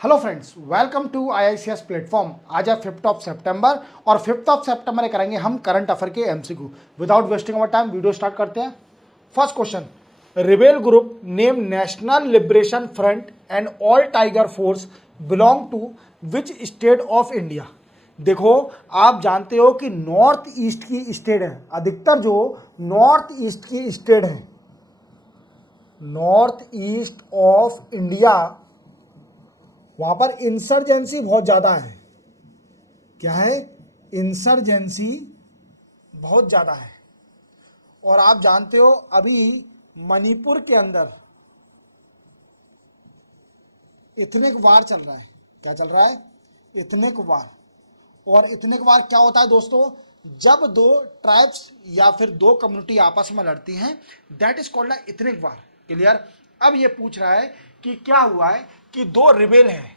Hello friends, welcome to IICS platform. आज है 5 सितंबर और 5 सितंबर करेंगे हम करंट अफेयर के MCQ. Without wasting our time video start करते हैं। First question, rebel group name national liberation front and all tiger force belong to which state of India. देखो, आप जानते हो कि नॉर्थ ईस्ट की स्टेट है, अधिकतर जो नॉर्थ ईस्ट की स्टेट है, नॉर्थ ईस्ट ऑफ इंडिया, वहां पर इंसर्जेंसी बहुत ज्यादा है। क्या है? इंसर्जेंसी बहुत ज्यादा है। और आप जानते हो अभी मणिपुर के अंदर इथनिक वार चल रहा है। क्या चल रहा है? इथनिक वार। और इथनिक वार क्या होता है दोस्तों? जब दो ट्राइब्स या फिर दो कम्युनिटी आपस में लड़ती हैं, that is called ethnic war. Clear? अब ये पूछ रहा है कि क्या हुआ है कि दो रिबेल हैं,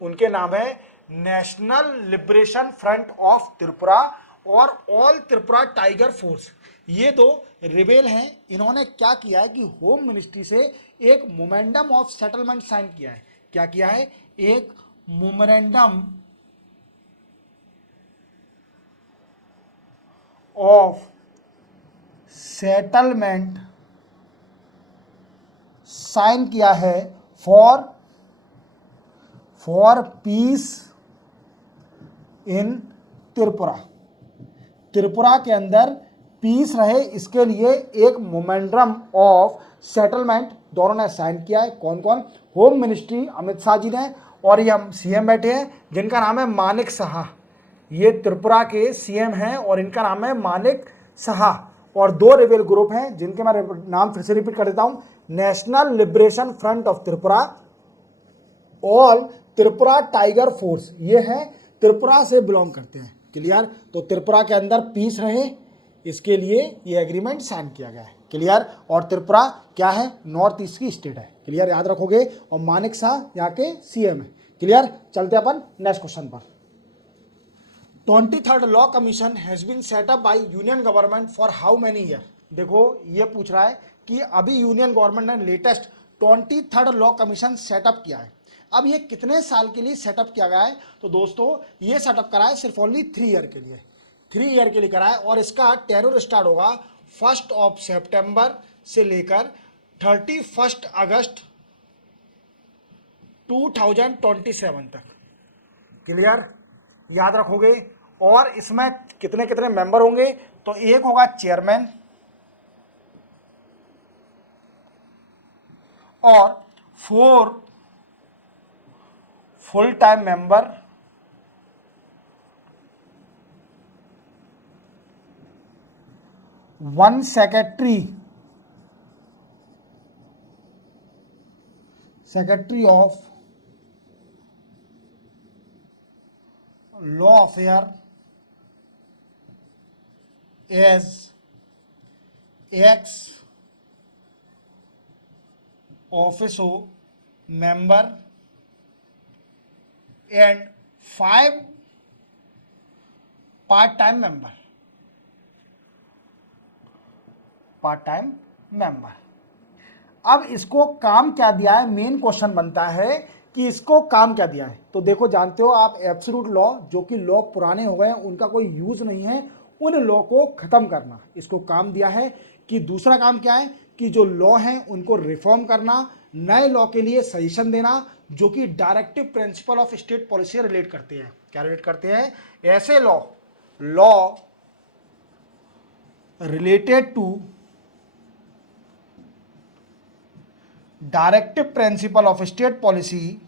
उनके नाम है national liberation front of Tripura और ऑल त्रिपुरा टाइगर फोर्स। ये दो रिबेल हैं। इन्होंने क्या किया है कि होम मिनिस्ट्री से एक मोमेंडम ऑफ सेटलमेंट साइन किया है। क्या किया है? एक मोमेंडम ऑफ सेटलमेंट साइन किया है फॉर पीस इन त्रिपुरा। त्रिपुरा के अंदर पीस रहे, इसके लिए एक मोमेंडम ऑफ सेटलमेंट दोनों ने साइन किया है। कौन कौन? होम मिनिस्ट्री अमित शाह जी ने, और ये हम सीएम बैठे हैं जिनका नाम है मानिक साहा। ये त्रिपुरा के सीएम हैं और इनका नाम है मानिक साहा। और दो रेबेल ग्रुप हैं जिनके मैं नाम फिर से रिपीट कर देता हूं, national liberation front of Tripura, all Tripura tiger force. ये है त्रिपुरा से बिलोंग करते हैं। क्लियर? तो त्रिपुरा के अंदर पीस रहे, इसके लिए ये एग्रीमेंट साइन किया गया है। क्लियर? और त्रिपुरा क्या है? नॉर्थ ईस्ट की स्टेट है। क्लियर? याद रखोगे। और मानिक शाह यहाँ के सीएम है। क्लियर? चलते अपन नेक्स्ट क्वेश्चन पर। 23rd law commission has been set up by union government for how many year. देखो, ये पूछ रहा है कि अभी यूनियन गवर्नमेंट ने latest 23rd law commission set up किया है। अब ये कितने साल के लिए सेटअप किया गया है? तो दोस्तों, ये सेटअप करा है सिर्फ ओनली 3 ईयर के लिए। 3 ईयर के लिए करा है और इसका टेन्योर स्टार्ट होगा 1 सितंबर से लेकर 31 अगस्त 2027 तक। क्लियर? याद रखोगे। और इसमें कितने कितने मेंबर होंगे? तो एक होगा चेयरमैन और 4 full time member, 1 secretary of law affair as ex officio member and 5 part time member. Part time member. अब इसको काम क्या दिया है? मेन क्वेश्चन बनता है कि इसको काम क्या दिया है। तो देखो, जानते हो आप एब्सोल्यूट लॉ, जो कि लॉ पुराने हो गए, उनका कोई यूज नहीं है, उन लॉ को खत्म करना इसको काम दिया है। कि दूसरा काम क्या है? कि जो लॉ हैं उनको रिफॉर्म करना, नए लॉ के लिए सजेशन देना, जो कि directive principle of state policy relate करते हैं। क्या रिलेट करते हैं? ऐसे law related to directive principle of state policy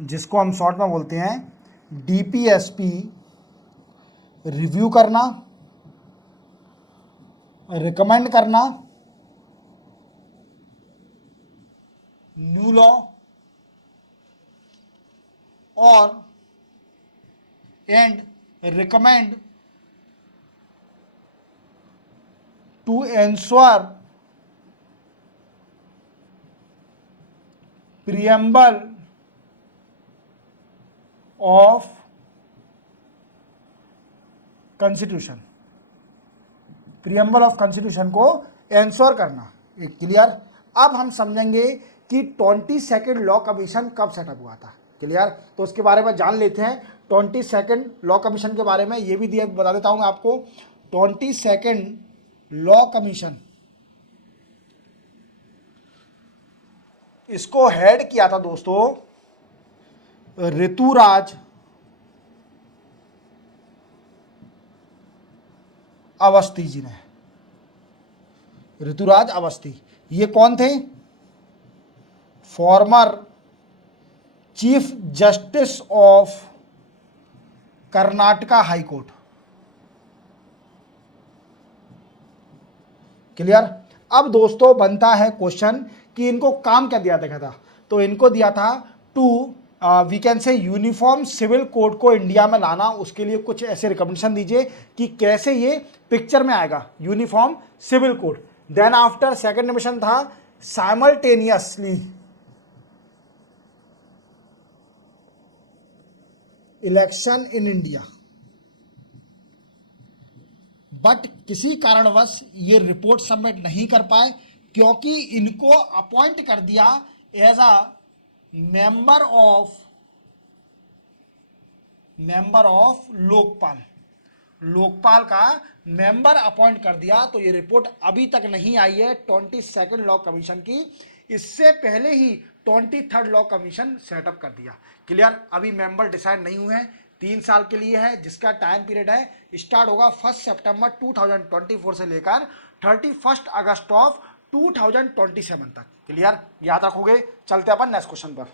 जिसको हम शॉर्ट में बोलते हैं डीपीएसपी, रिव्यू करना, रिकमेंड करना न्यू लॉ और and recommend to ensure preamble of constitution, preamble of constitution को एंश्योर करना। एक क्लियर। अब हम समझेंगे कि 22nd लॉ कमीशन कब सेटअप हुआ था। क्लियर। तो उसके बारे में जान लेते हैं। 22nd लॉ कमीशन के बारे में ये भी दिया बता देता हूं आपको। 22nd लॉ कमीशन, इसको हेड किया था दोस्तों ऋतुराज अवस्थी जी ने। ऋतुराज अवस्थी ये कौन थे? Former chief justice of Karnataka high court. Clear. अब दोस्तों बनता है क्वेश्चन कि इनको काम क्या दिया था। तो इनको दिया था to we can say uniform civil code को इंडिया में लाना। उसके लिए कुछ ऐसे रिकमेंडेशन दीजिए कि कैसे ये पिक्चर में आएगा uniform civil code. Then after second mission था simultaneously election in India, but किसी कारणवश ये रिपोर्ट सबमिट नहीं कर पाए क्योंकि इनको अपॉइंट कर दिया as a member of Lokpal. Lokpal का मेंबर अपॉइंट कर दिया। तो ये रिपोर्ट अभी तक नहीं आई है 22nd लॉ कमीशन की। इससे पहले ही 23rd लॉ कमीशन सेटअप कर दिया। क्लियर। अभी मेंबर डिसाइड नहीं हुए हैं। 3 साल के लिए है, जिसका टाइम पीरियड है स्टार्ट होगा 1 सितंबर 2024 से लेकर 31 अगस्त ऑफ 2027 तक। क्लियर। याद रखोगे। चलते अपन नेक्स्ट क्वेश्चन पर।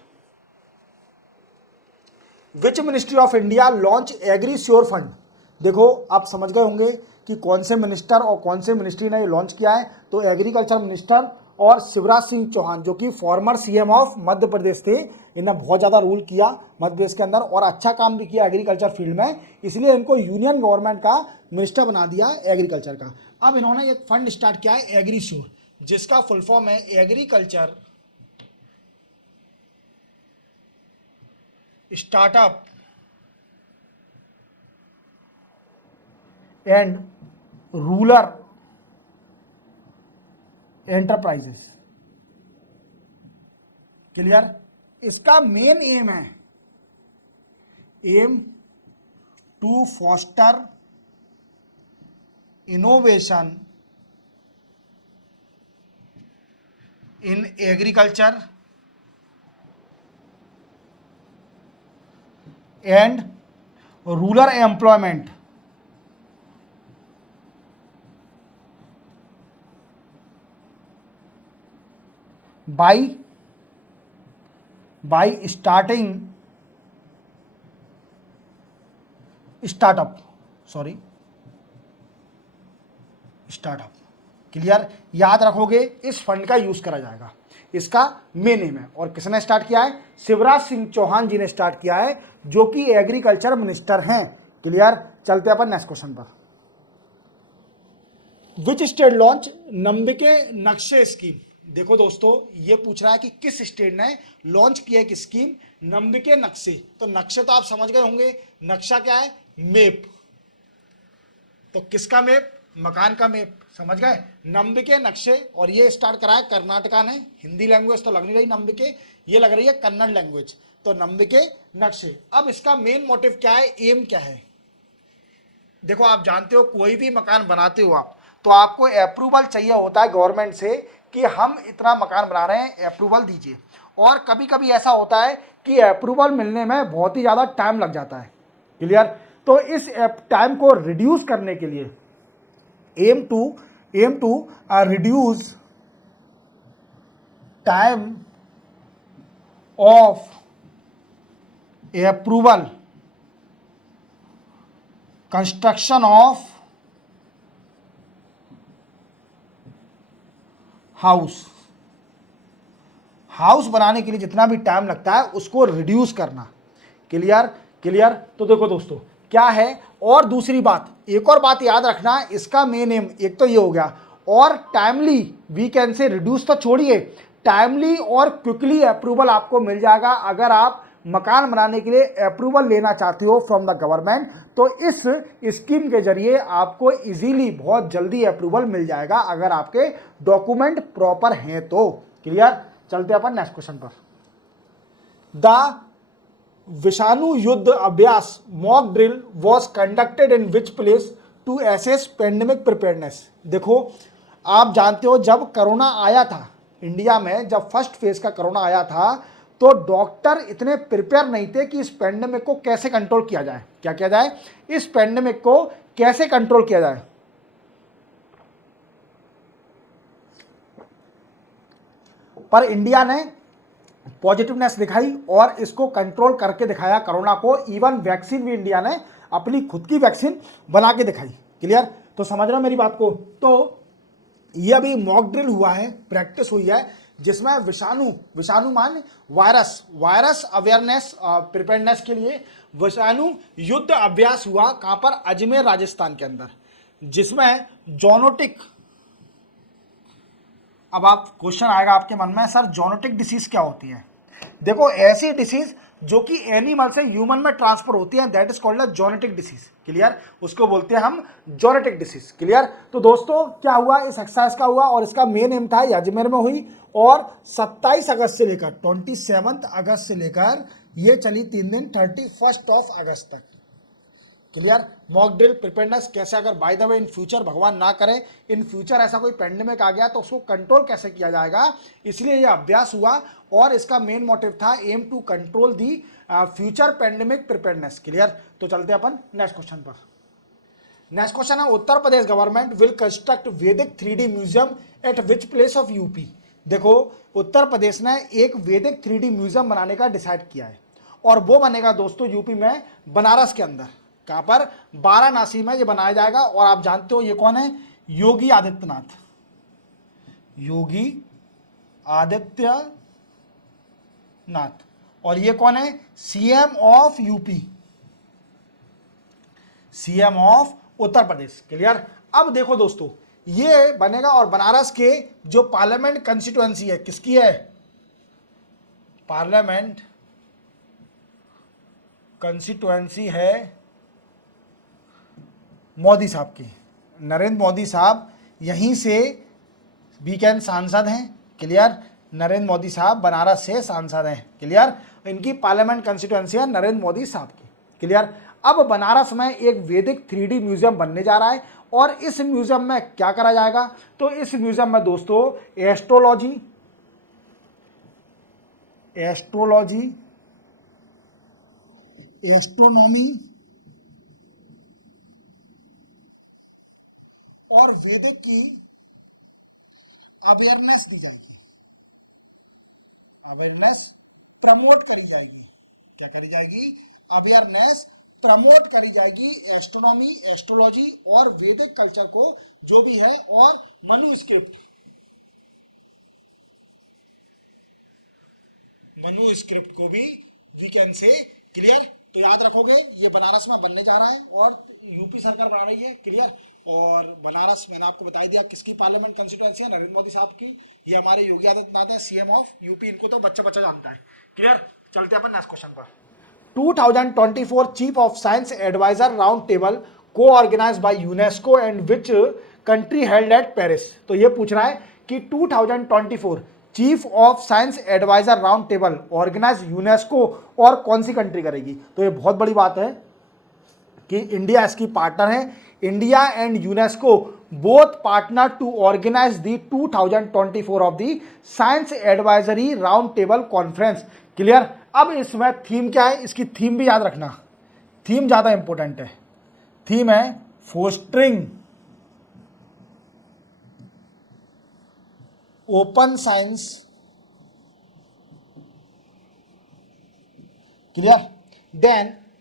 Which ministry of India launch AgriSure fund. देखो आप समझ गए होंगे कि कौन से मिनिस्टर और कौन से मिनिस्ट्री ने ये लॉन्च किया है। तो एग्रीकल्चर मिनिस्टर और शिवराज सिंह चौहान जो कि farmer CM of Madhya Pradesh थे, इन्हें बहुत ज़्यादा रूल किया मध्य प्रदेश के अंदर और अच्छा काम भी किया एग्रीकल्चर फील्ड में, इसलिए इनको यूनियन गवर्नमेंट का मिनिस्टर बना दिया एग्रीकल्चर का। अब इन्होंने एक फंड स्टार्ट किया है एग्री श्योर, जिसका फुल फॉर्म है agriculture startup and rural enterprises. Clear. इसका मेन एम है to foster innovation in agriculture and rural employment by starting startup. Clear. याद रखोगे इस फंड का यूज करा जाएगा। इसका मेन एम है। और किसने स्टार्ट किया है? शिवराज सिंह चौहान जी ने स्टार्ट किया है, जो कि एग्रीकल्चर मिनिस्टर हैं। क्लियर। चलते अपन नेक्स्ट क्वेश्चन पर। विच स्टेट लॉन्च नंबिके नक्शे स्कीम। देखो दोस्तों ये पूछ रहा है कि किस स्टेट ने लॉन्च किया है स्कीम नंबिके नक्शे। तो नक्शे तो आप समझ गए होंगे। नक्शा क्या है? मैप। तो किसका मैप? मकान का मैप। समझ गए। नंबिके नक्शे। और ये स्टार्ट करा है कर्नाटका ने। हिंदी लैंग्वेज तो लग नहीं रही नंबिके, ये लग रही है कन्नड़ लैंग्वेज। तो नंबिके नक्शे। अब इसका मेन मोटिव क्या है, एम क्या है? देखो आप जानते हो कोई भी मकान बनाते हो आप, तो आपको अप्रूवल चाहिए होता है गवर्नमेंट से कि हम इतना मकान बना रहे हैं, अप्रूवल दीजिए। और कभी कभी ऐसा होता है कि अप्रूवल मिलने में बहुत ही ज़्यादा टाइम लग जाता है। क्लियर। तो इस टाइम को रिड्यूस करने के लिए aim to reduce time of approval construction of house बनाने के लिए जितना भी टाइम लगता है उसको रिड्यूस करना। क्लियर। तो देखो दोस्तों क्या है। और दूसरी बात, एक और बात याद रखना, इसका मेन एम एक तो ये हो गया, और timely we can say reduce तो छोड़िए, टाइमली और क्विकली अप्रूवल आपको मिल जाएगा अगर आप मकान बनाने के लिए अप्रूवल लेना चाहते हो फ्रॉम द गवर्नमेंट, तो इस स्कीम के जरिए आपको इजीली बहुत जल्दी अप्रूवल मिल जाएगा अगर आपके डॉक्यूमेंट प्रॉपर हैं तो। क्लियर, चलते अपन नेक्स्ट क्वेश्चन पर। The Vishanu Yuddh Abhyas mock drill was conducted in which place to assess pandemic preparedness. देखो, आप जानते हो जब कोरोना आया था इंडिया में, जब फर्स्ट फेज का कोरोना आया था, तो डॉक्टर इतने प्रिपेयर नहीं थे कि इस पेंडेमिक को कैसे कंट्रोल किया जाए। क्या किया जाए, इस पेंडेमिक को कैसे कंट्रोल किया जाए। पर इंडिया ने पॉजिटिवनेस दिखाई और इसको कंट्रोल करके दिखाया कोरोना को। इवन वैक्सीन भी इंडिया ने अपनी खुद की वैक्सीन बना के दिखाई। क्लियर, तो समझ रहे हो मेरी बात को। तो ये अभी मॉक ड्रिल हुआ है, प्रैक्टिस हुई है, जिसमें विषाणु मान वायरस अवेयरनेस प्रिपेयरनेस के लिए विषाणु युद्ध अभ्यास हुआ। कहां पर, अजमेर राजस्थान के अंदर, जिसमें जोनोटिक, अब आप क्वेश्चन आएगा आपके मन में, सर जोनोटिक डिसीज क्या होती है। देखो, ऐसी डिसीज जो कि एनिमल से ह्यूमन में ट्रांसफर होती है, that is called genetic disease. Clear, उसको बोलते हैं हम जोनेटिक डिसीज। क्लियर, तो दोस्तों क्या हुआ, इस एक्सरसाइज का हुआ और इसका मेन एम था, अजमेर में हुई और 27 अगस्त से लेकर 27 अगस्त से लेकर ये चली 3 दिन 31 अगस्त तक। क्लियर, मॉक ड्रिल प्रिपेयरनेस कैसे, अगर by the way in future, भगवान ना करे, इन फ्यूचर ऐसा कोई पेंडेमिक आ गया तो उसको कंट्रोल कैसे किया जाएगा, इसलिए ये अभ्यास हुआ और इसका मेन मोटिव था aim to control the future pandemic preparedness. Clear, तो चलते अपन नेक्स्ट क्वेश्चन पर। नेक्स्ट क्वेश्चन है, Uttar Pradesh government will construct Vedic 3D museum at which place of UP. देखो, उत्तर प्रदेश ने एक वैदिक 3D म्यूजियम बनाने का डिसाइड किया है और वो बनेगा दोस्तों यूपी में, बनारस के अंदर। कहां पर, वाराणसी में ये बनाया जाएगा। और आप जानते हो ये कौन है, योगी आदित्यनाथ। योगी आदित्यनाथ, और ये कौन है, CM of UP, CM of Uttar Pradesh. Clear, अब देखो दोस्तों, ये बनेगा और बनारस के जो पार्लियामेंट कंस्टिट्यूएंसी है, किसकी है, पार्लियामेंट कंस्टिट्यूएंसी है मोदी साहब की, नरेंद्र मोदी साहब यहीं से वीकेंड सांसद हैं। क्लियर, नरेंद्र मोदी साहब बनारस से सांसद हैं। क्लियर, इनकी पार्लियामेंट कंस्टिट्यूएंसी है नरेंद्र मोदी साहब की। क्लियर, अब बनारस में एक वैदिक 3D म्यूजियम बनने जा रहा है और इस म्यूजियम में क्या करा जाएगा, तो इस म्यूजियम में दोस्तों एस्ट्रोलॉजी, एस्ट्रोनॉमी और वैदिक की अवेयरनेस दी जाएगी, अवेयरनेस प्रमोट करी जाएगी। क्या करी जाएगी, अवेयरनेस प्रमोट करी जाएगी, एस्ट्रोनॉमी, एस्ट्रोलॉजी और वैदिक कल्चर को जो भी है, और मनुस्क्रिप्ट को भी वी कैन से। क्लियर, तो याद रखोगे ये बनारस में बनने जा रहा है और यूपी सरकार बना रही है। क्लियर, और बनारस मैंने आपको बता दिया किसकी पार्लियामेंट कंस्टिट्यूएंसी है, नरेंद्र मोदी साहब की। ये हमारे योगी आदित्यनाथ है, सीएम ऑफ यूपी, इनको तो बच्चा बच्चा जानता है। क्लियर, चलते हैं अपन नेक्स्ट क्वेश्चन पर। 2024 chief of science advisor round table को organise by UNESCO and which country held at Paris. तो ये पूछ रहा है कि 2024 chief of science advisor round table organise UNESCO और कौन सी कंट्री करेगी। तो ये बहुत बड़ी बात है कि इंडिया इसकी पार्टनर है। India and UNESCO both partner to organise the 2024 of the science advisory round table conference. Clear, अब इसमें थीम क्या है, इसकी थीम भी याद रखना, थीम ज्यादा इंपॉर्टेंट है। थीम है fostering open science. Clear,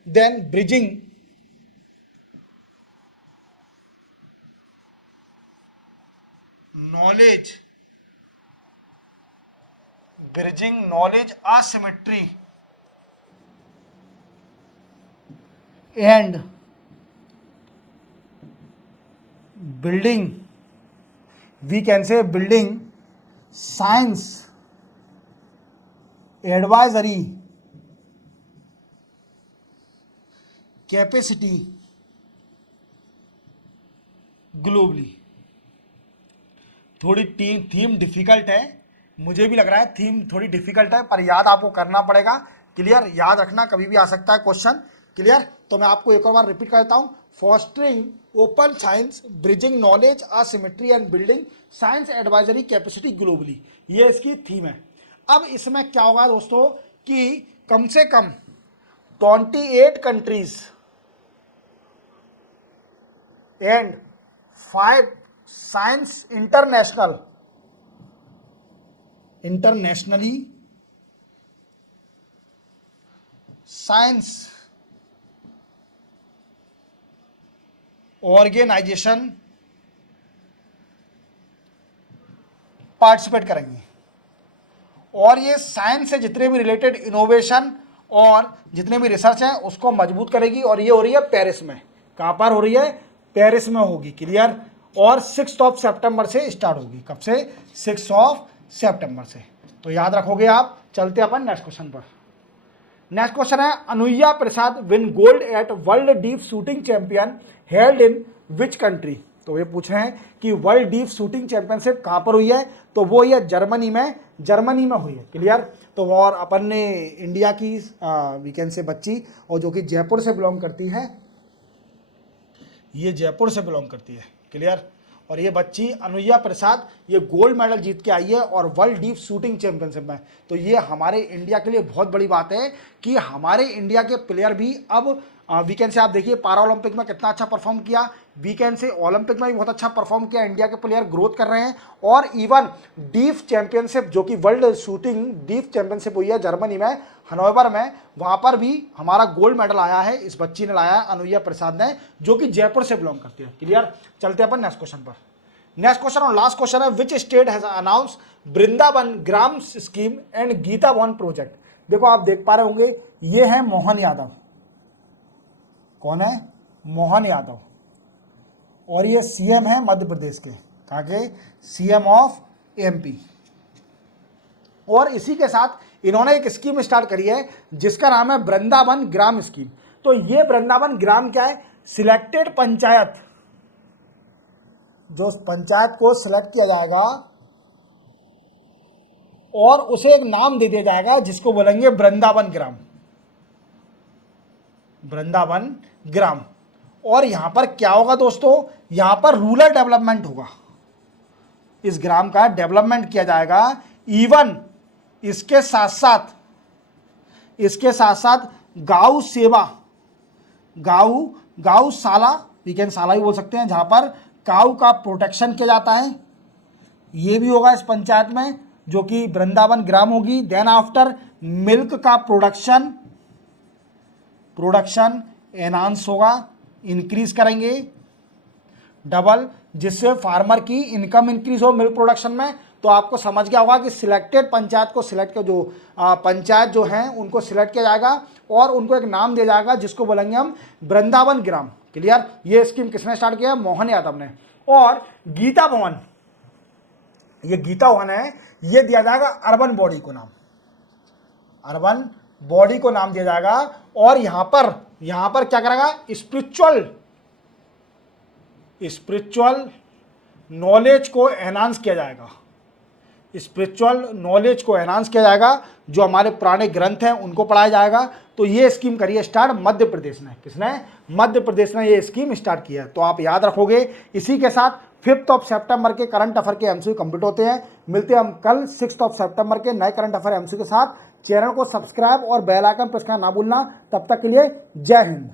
then bridging knowledge asymmetry and building, we can say building science advisory capacity globally. थोड़ी थीम डिफिकल्ट है, मुझे भी लग रहा है थीम थोड़ी डिफिकल्ट है, पर याद आपको करना पड़ेगा। क्लियर, याद रखना, कभी भी आ सकता है क्वेश्चन। क्लियर, तो मैं आपको एक और बार रिपीट करता हूं। Fostering open science, bridging knowledge, asymmetry and building science advisory capacity globally, ये इसकी थीम है। अब इसमें क्या होगा दोस्तों कि कम से कम 28 countries and 5 science internationally science organisation participate करेंगे, और ये साइंस से जितने भी रिलेटेड इनोवेशन और जितने भी रिसर्च हैं उसको मजबूत करेगी। और ये हो रही है पेरिस में। कहाँ पर हो रही है? पेरिस में होगी। क्लियर, और 6 सितंबर से स्टार्ट होगी। कब से? 6 सितंबर से। तो याद रखोगे आप। चलते अपन नेक्स्ट क्वेश्चन पर। नेक्स्ट क्वेश्चन है, Anuya Prasad win gold at world deaf shooting championship held in which country. तो ये पूछे हैं कि वर्ल्ड डीप शूटिंग चैंपियनशिप कहाँ पर हुई है, तो वो ये जर्मनी में हुई है। क्लियर, तो और अपन ने इंडिया की वीकेंड से बच्ची, और जो कि जयपुर से बिलोंग करती है, ये जयपुर से बिलोंग करती है। क्लियर, और ये बच्ची अनुया प्रसाद ये गोल्ड मेडल जीत के आई है और वर्ल्ड डीप शूटिंग चैंपियनशिप में। तो ये हमारे इंडिया के लिए बहुत बड़ी बात है कि हमारे इंडिया के प्लेयर भी अब वीकेंड से, आप देखिए पारा ओलंपिक में कितना अच्छा परफॉर्म किया, वीकेंड से ओलंपिक में भी बहुत अच्छा परफॉर्म किया। इंडिया के प्लेयर ग्रोथ कर रहे हैं, और इवन डीप चैंपियनशिप जो कि वर्ल्ड शूटिंग डीप चैंपियनशिप हुई है जर्मनी में, हनोवर में, वहाँ पर भी हमारा गोल्ड मेडल आया है। इस बच्ची ने लाया है, अनुया प्रसाद ने, जो कि जयपुर से बिलोंग करती है। क्लियर, चलते हैं अपन नेक्स्ट क्वेश्चन पर। नेक्स्ट क्वेश्चन और लास्ट क्वेश्चन है, which state has announce Vrindavan Gram scheme and Gita Bhavan project. देखो आप देख पा रहे होंगे, ये है मोहन यादव। कौन है? मोहन यादव। और ये सीएम है मध्य प्रदेश के। कहाँ के? CM of MP. और इसी के साथ इन्होंने एक स्कीम स्टार्ट करी है जिसका नाम है वृंदावन ग्राम स्कीम। तो ये वृंदावन ग्राम क्या है? सिलेक्टेड पंचायत, जो पंचायत को सिलेक्ट किया जाएगा और उसे एक नाम दे दिया जाएगा जिसको बोलेंगे वृंदावन ग्राम। वृंदावन ग्राम। और यहां पर क्या होगा दोस्तों? यहां पर रूरल डेवलपमेंट होगा, इस ग्राम का डेवलपमेंट किया जाएगा। इवन इसके साथ साथ गौ सेवा, गौशाला, वीकेंड ही बोल सकते हैं, जहां पर काऊ का प्रोटेक्शन किया जाता है, ये भी होगा इस पंचायत में, जो कि वृंदावन ग्राम होगी। देन आफ्टर मिल्क का प्रोडक्शन एनहांस होगा, इंक्रीज करेंगे डबल, जिससे फार्मर की इनकम इंक्रीज हो मिल्क प्रोडक्शन में। तो आपको समझ गया होगा कि सिलेक्टेड पंचायत को सिलेक्ट कर, जो पंचायत जो हैं उनको सिलेक्ट किया जाएगा और उनको एक नाम दिया जाएगा जिसको बोलेंगे हम वृंदावन ग्राम। क्लियर, ये स्कीम किसने स्टार्ट किया? मोहन यादव ने। और गीता भवन, ये गीता भवन है, ये दिया जाएगा अर्बन बॉडी को नाम, अर्बन बॉडी को नाम दिया जाएगा। और यहां पर क्या करेगा? स्पिरिचुअल नॉलेज को एनहांस किया जाएगा, स्पिरिचुअल नॉलेज को एनहांस किया जाएगा, जो हमारे पुराने ग्रंथ हैं उनको पढ़ाया जाएगा। तो ये स्कीम करी है स्टार्ट मध्य प्रदेश ने। किसने? मध्य प्रदेश ने ये स्कीम स्टार्ट की है। तो आप याद रखोगे। इसी के साथ 5 सितंबर के करंट अफेयर के एमसीक्यू कंप्लीट होते हैं। मिलते हैं हम कल 6 सितंबर के नए करंट अफेयर एमसीक्यू के साथ। चैनल को सब्सक्राइब और बेल आइकन प्रेस करना ना भूलना। तब तक के लिए जय हिंद।